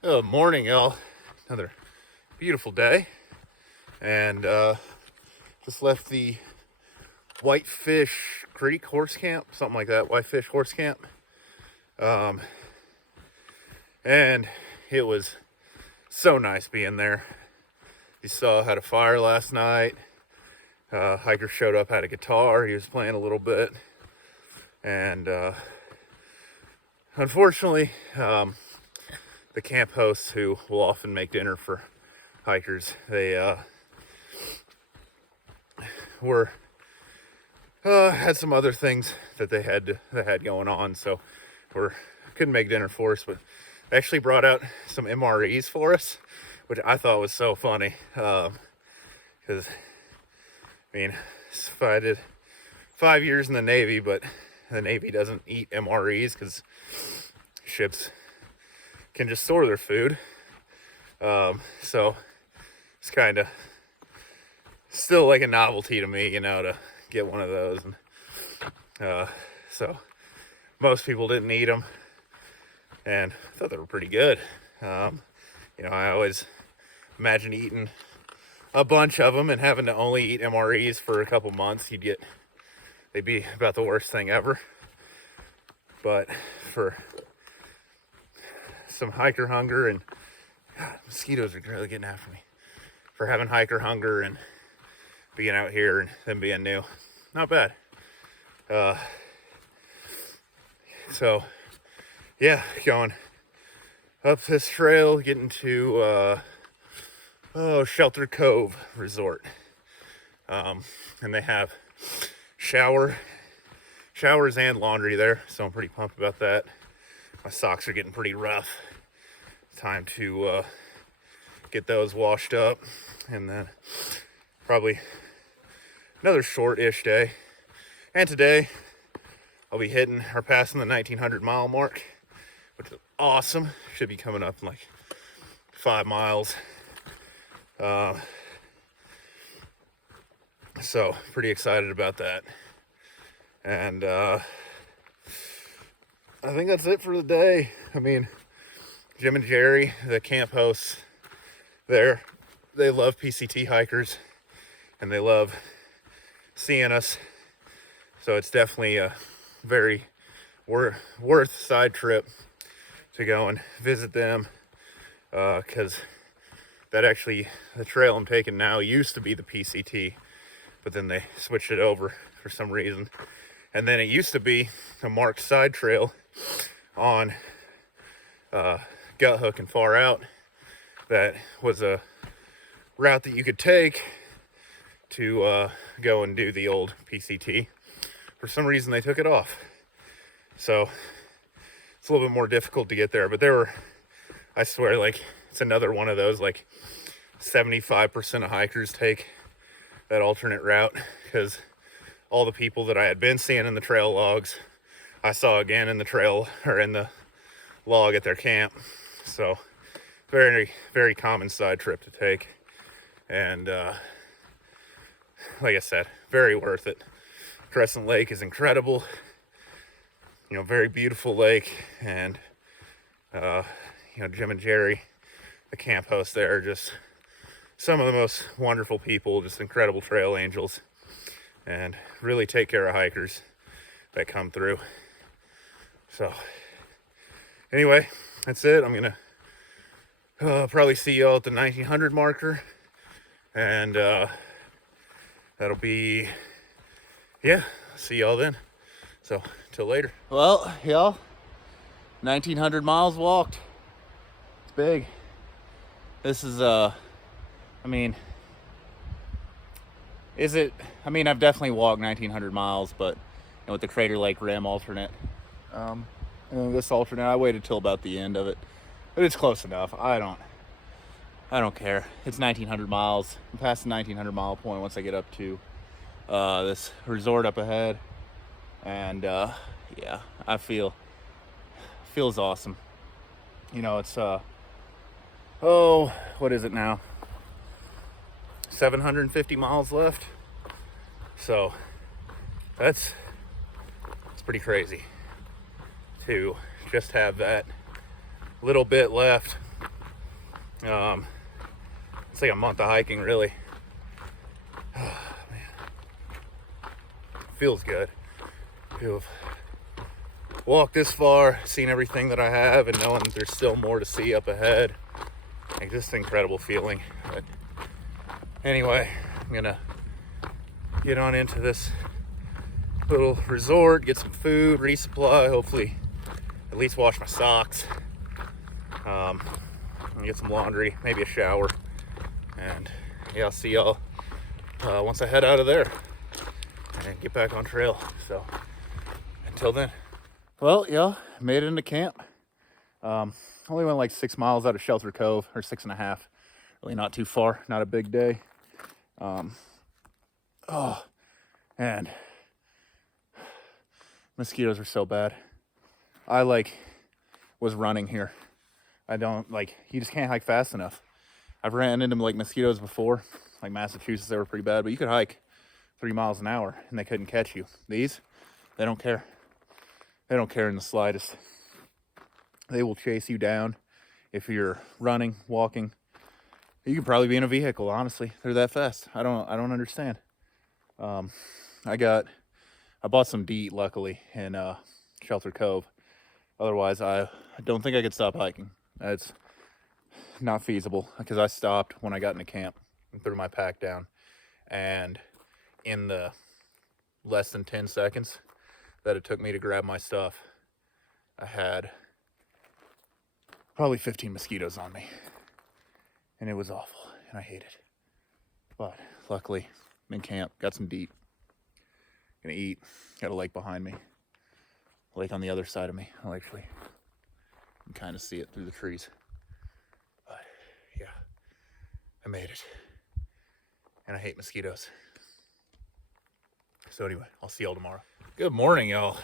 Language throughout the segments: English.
Good morning, y'all. Another beautiful day, and just left the Whitefish Creek Horse Camp, something like that. Whitefish Horse Camp, and it was so nice being there. You saw I had a fire last night. Hiker showed up, had a guitar. He was playing a little bit, and unfortunately, the camp hosts, who will often make dinner for hikers, they were had some other things that they had going on, so couldn't make dinner for us. But they actually brought out some MREs for us, which I thought was so funny, because I mean, I did 5 years in the Navy, but the Navy doesn't eat MREs because ships can just store their food. So it's kind of still like a novelty to me, to get one of those. And so most people didn't eat them, and I thought they were pretty good. I always imagine eating a bunch of them and having to only eat MREs for a couple months. They'd be about the worst thing ever. But for some hiker hunger, and God, mosquitoes are really getting after me, for having hiker hunger and being out here and them being new, not bad. So yeah, going up this trail, getting to Sheltered Cove Resort, and they have showers and laundry there, so I'm pretty pumped about that. My socks are getting pretty rough. Time to get those washed up, and then probably another short-ish day. And today I'll be hitting or passing the 1900 mile mark, which is awesome. Should be coming up in like 5 miles. So pretty excited about that. And I think that's it for the day. I mean, Jim and Jerry, the camp hosts there, they love PCT hikers, and they love seeing us. So it's definitely a very worth side trip to go and visit them, because the trail I'm taking now used to be the PCT, but then they switched it over for some reason. And then it used to be a marked side trail on Gut Hook and Far Out that was a route that you could take to go and do the old PCT. For some reason they took it off, so it's a little bit more difficult to get there. But I swear, like, it's another one of those, like 75% of hikers take that alternate route, because all the people that I had been seeing in the trail logs, I saw again in the trail, or in the log at their camp. So very, very common side trip to take. And like I said, very worth it. Crescent Lake is incredible. Very beautiful lake. And Jim and Jerry, the camp hosts there, are just some of the most wonderful people, just incredible trail angels, and really take care of hikers that come through. So anyway, that's it. I'm gonna probably see y'all at the 1900 marker, and that'll be, yeah, see y'all then. So till later. Well, y'all, 1900 miles walked. It's big. This is I've definitely walked 1900 miles, but with the Crater Lake Rim alternate, and this alternate, I waited till about the end of it, but it's close enough. I don't care. It's 1900 miles. I'm past the 1900 mile point once I get up to this resort up ahead, and yeah, feels awesome. It's what is it now? 750 miles left. So it's pretty crazy to just have that little bit left It's like a month of hiking, really. Feels good to have walked this far, seen everything that I have, and knowing that there's still more to see up ahead. Like, just an incredible feeling. But anyway, I'm gonna get on into this little resort, get some food, resupply, hopefully at least wash my socks, and get some laundry, maybe a shower, and yeah, I'll see y'all once I head out of there and get back on trail. So until then. Well, y'all, made it into camp. Only went like 6 miles out of Shelter Cove, or 6.5. Really not too far, not a big day. And mosquitoes are so bad. I was running here. I don't you just can't hike fast enough. I've ran into mosquitoes before, like Massachusetts, they were pretty bad, but you could hike 3 miles an hour and they couldn't catch you. These, they don't care. They don't care in the slightest. They will chase you down if you're running, walking. You could probably be in a vehicle, honestly. They're that fast. I don't understand. I bought some DEET, luckily, in Shelter Cove. Otherwise, I don't think I could stop hiking. It's not feasible, because I stopped when I got into camp and threw my pack down. And in the less than 10 seconds that it took me to grab my stuff, I had probably 15 mosquitoes on me. And it was awful, and I hate it. But luckily, I'm in camp, got some DEET. Gonna eat, got a lake behind me. A lake on the other side of me. I'll actually can kind of see it through the trees. But yeah, I made it. And I hate mosquitoes. So anyway, I'll see y'all tomorrow. Good morning, y'all.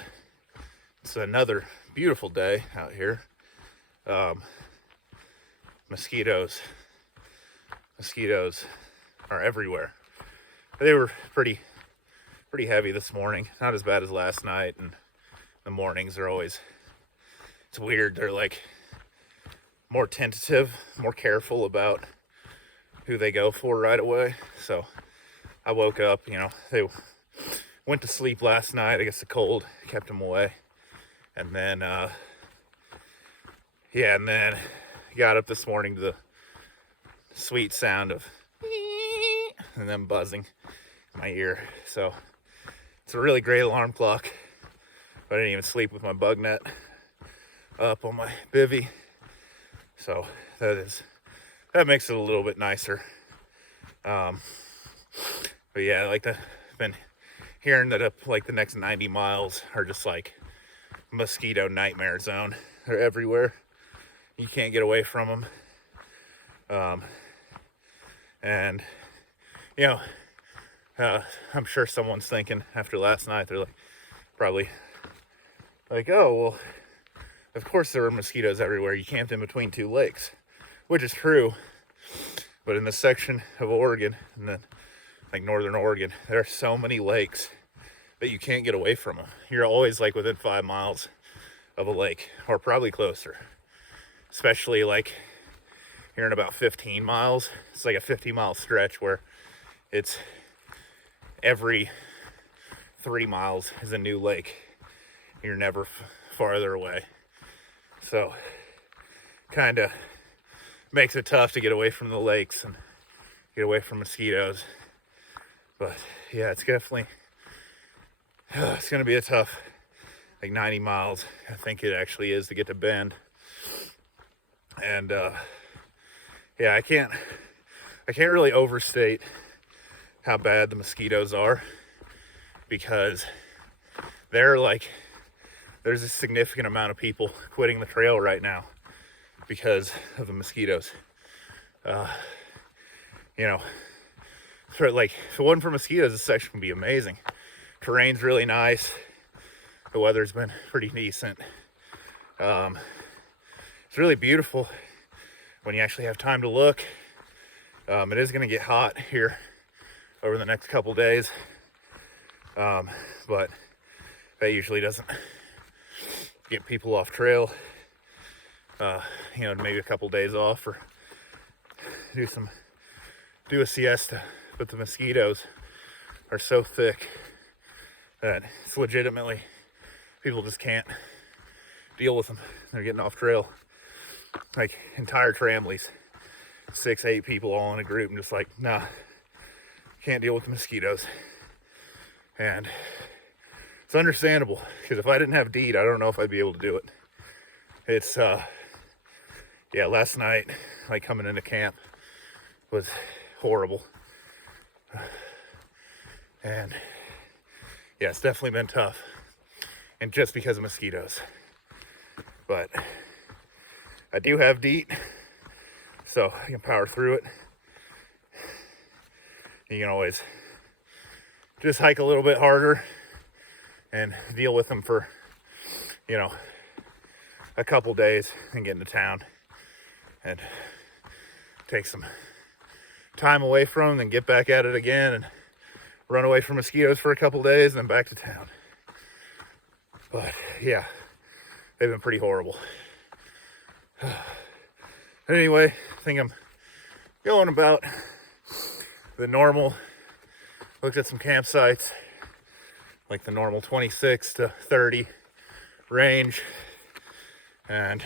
It's another beautiful day out here. Mosquitoes are everywhere. They were pretty heavy this morning. Not as bad as last night, and the mornings are always, it's weird. They're more tentative, more careful about who they go for right away. So I woke up, they went to sleep last night. I guess the cold kept them away. And then, and then got up this morning to the sweet sound of and them buzzing in my ear. So it's a really great alarm clock. But I didn't even sleep with my bug net up on my bivvy. So that makes it a little bit nicer. But yeah, been hearing that the next 90 miles are just mosquito nightmare zone. They're everywhere. You can't get away from them. And I'm sure someone's thinking after last night, they're probably oh, well, of course there were mosquitoes everywhere. You camped in between 2 lakes, which is true. But in this section of Oregon, and then northern Oregon, there are so many lakes that you can't get away from them. You're always within 5 miles of a lake, or probably closer. Especially here in about 15 miles. It's a 50-mile stretch where it's every 3 miles is a new lake. You're never farther away. So kind of makes it tough to get away from the lakes and get away from mosquitoes. But yeah, it's definitely, it's going to be a tough 90 miles. I think it actually is to get to Bend. And yeah, I can't really overstate how bad the mosquitoes are, because there's a significant amount of people quitting the trail right now because of the mosquitoes. If it wasn't for mosquitoes, this section would be amazing. Terrain's really nice. The weather's been pretty decent. It's really beautiful when you actually have time to look. It is going to get hot here over the next couple days. But that usually doesn't get people off trail. Maybe a couple days off or do a siesta, but the mosquitoes are so thick that it's legitimately, people just can't deal with them. They're getting off trail, like entire tramleys, 6-8 people all in a group, and just like, nah, can't deal with the mosquitoes. And it's understandable, because if I didn't have DEET, I don't know if I'd be able to do it. It's yeah, last night, like coming into camp was horrible. And yeah, it's definitely been tough, and just because of mosquitoes. But I do have DEET, so I can power through it. You can always just hike a little bit harder and deal with them for, you know, a couple days and get into town and take some time away from them, then get back at it again and run away from mosquitoes for a couple days and then back to town. But yeah, they've been pretty horrible. Anyway, I think I'm going about the normal. Looked at some campsites, like the normal 26 to 30 range, and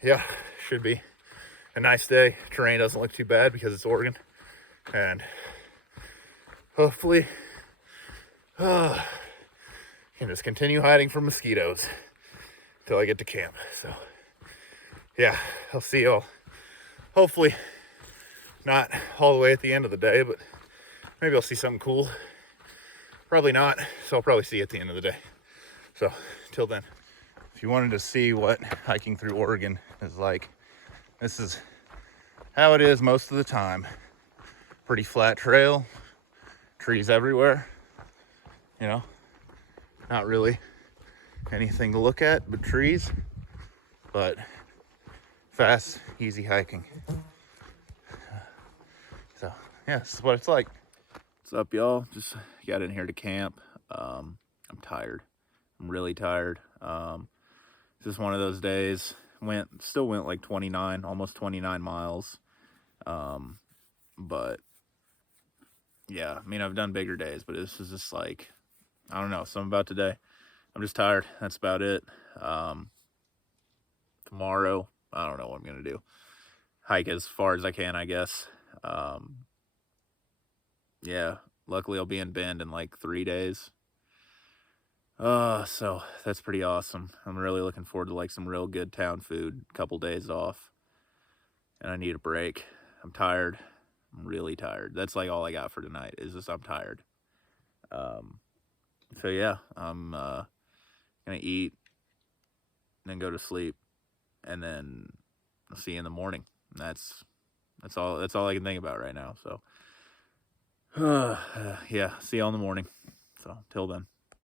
yeah, should be a nice day. Terrain doesn't look too bad because it's Oregon, and hopefully can just continue hiding from mosquitoes until I get to camp. So yeah, I'll see y'all hopefully not all the way at the end of the day, but maybe I'll see something cool. Probably not, so I'll probably see you at the end of the day. So till then, if you wanted to see what hiking through Oregon is like, this is how it is most of the time. Pretty flat trail, trees everywhere, you know, not really anything to look at but trees, but fast, easy hiking. So yeah, this is what it's like. What's up, y'all? Just got in here to camp. I'm tired. I'm really tired. It's just one of those days. Still went like 29, almost 29 miles. But yeah, I mean, I've done bigger days, but this is just like, I don't know, something about today. I'm just tired. That's about it. Tomorrow, I don't know what I'm gonna do. Hike as far as I can, I guess. Yeah, luckily I'll be in Bend in like 3 days. So that's pretty awesome. I'm really looking forward to like some real good town food, couple days off. And I need a break. I'm tired. I'm really tired. That's like all I got for tonight, is just I'm tired. So yeah, I'm gonna eat and then go to sleep, and then I'll see you in the morning. And that's all I can think about right now. So yeah, see you all in the morning. So till then.